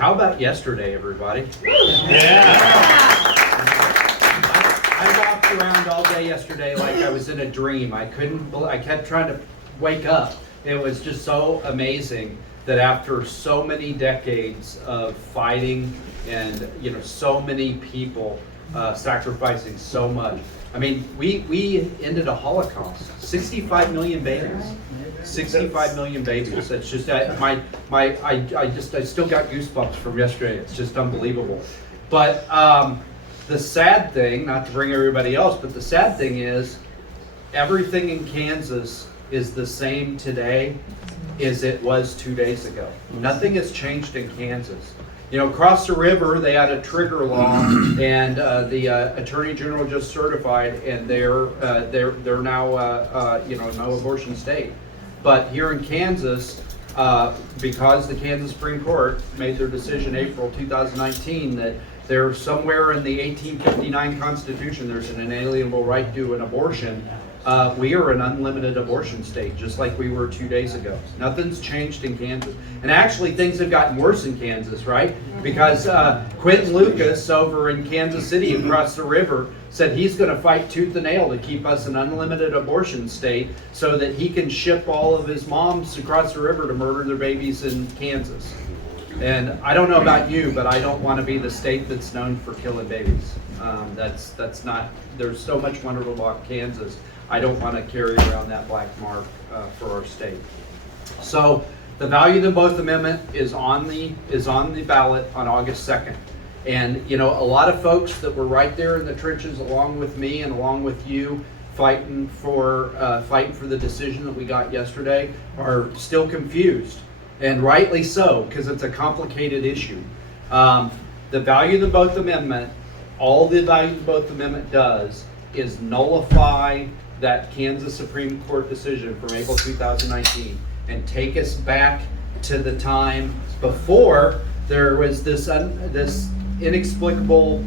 How about yesterday, everybody? Yeah. I walked around all day yesterday like I was in a dream. I kept trying to wake up. It was just so amazing that after so many decades of fighting and so many people sacrificing so much. I mean, we ended a Holocaust. 65 million babies. 65 million babies. It's just I still got goosebumps from yesterday. It's just unbelievable. But the sad thing, not to bring everybody else, but the sad thing is everything in Kansas is the same today as it was 2 days ago. Nothing has changed in Kansas. Across the river, they had a trigger law, and the Attorney General just certified, and they're now no abortion state. But here in Kansas, because the Kansas Supreme Court made their decision April 2019 that there's somewhere in the 1859 Constitution there's an inalienable right to an abortion. We are an unlimited abortion state, just like we were 2 days ago. Nothing's changed in Kansas. And actually, things have gotten worse in Kansas, right? Because Quentin Lucas over in Kansas City across the river said he's going to fight tooth and nail to keep us an unlimited abortion state so that he can ship all of his moms across the river to murder their babies in Kansas. And I don't know about you, but I don't want to be the state that's known for killing babies. That's not, there's so much wonderful about Kansas. I don't want to carry around that black mark for our state. So the value of the both amendment is on the ballot on August 2nd. And a lot of folks that were right there in the trenches along with me and along with you fighting for the decision that we got yesterday are still confused. And rightly so, because it's a complicated issue. The value of the both amendment, all the value of the both amendment does is nullify that Kansas Supreme Court decision from April 2019 and take us back to the time before there was this inexplicable,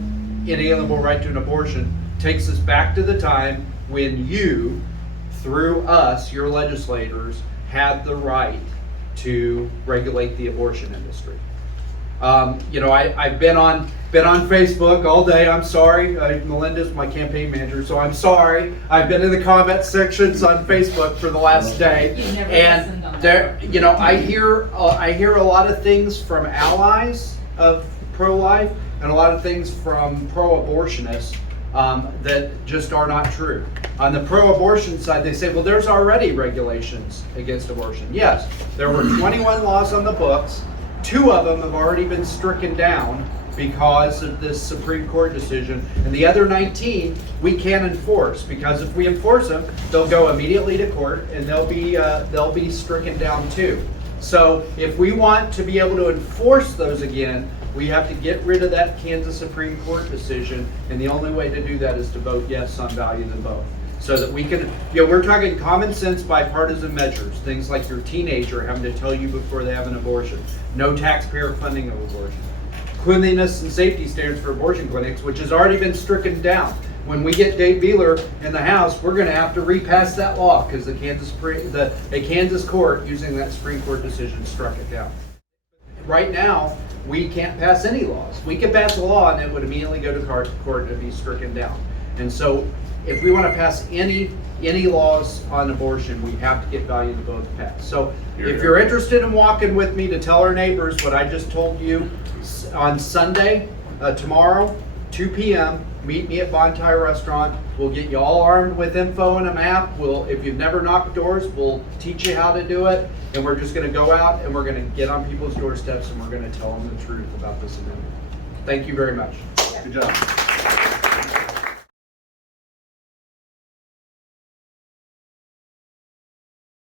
inalienable right to an abortion. Takes us back to the time when you, through us, your legislators, had the right to regulate the abortion industry. I've been on Facebook all day. I'm sorry. Melinda's my campaign manager, so I'm sorry. I've been in the comment sections on Facebook for the last day, and there, I hear a lot of things from allies of pro-life and a lot of things from pro-abortionists that just are not true. On the pro-abortion side, they say, well, there's already regulations against abortion. Yes, there were 21 laws on the books. 2 of them have already been stricken down because of this Supreme Court decision, and the other 19 we can't enforce, because if we enforce them, they'll go immediately to court and they'll be stricken down too. So if we want to be able to enforce those again, we have to get rid of that Kansas Supreme Court decision, and the only way to do that is to vote yes on value them both. So that we can, we're talking common sense bipartisan measures, things like your teenager having to tell you before they have an abortion, no taxpayer funding of abortion, cleanliness and safety standards for abortion clinics, which has already been stricken down. When we get Dave Beeler in the House, we're going to have to repass that law because a Kansas court using that Supreme Court decision struck it down. Right now, we can't pass any laws. We could pass a law and it would immediately go to court and it'd be stricken down. And so if we want to pass any laws on abortion, we have to get value of the both passed. So if you're interested in walking with me to tell our neighbors what I just told you on Sunday, tomorrow, 2 p.m., meet me at Bonfire Restaurant. We'll get you all armed with info and a map. If you've never knocked doors, we'll teach you how to do it. And we're just going to go out and we're going to get on people's doorsteps and we're going to tell them the truth about this amendment. Thank you very much. Good job.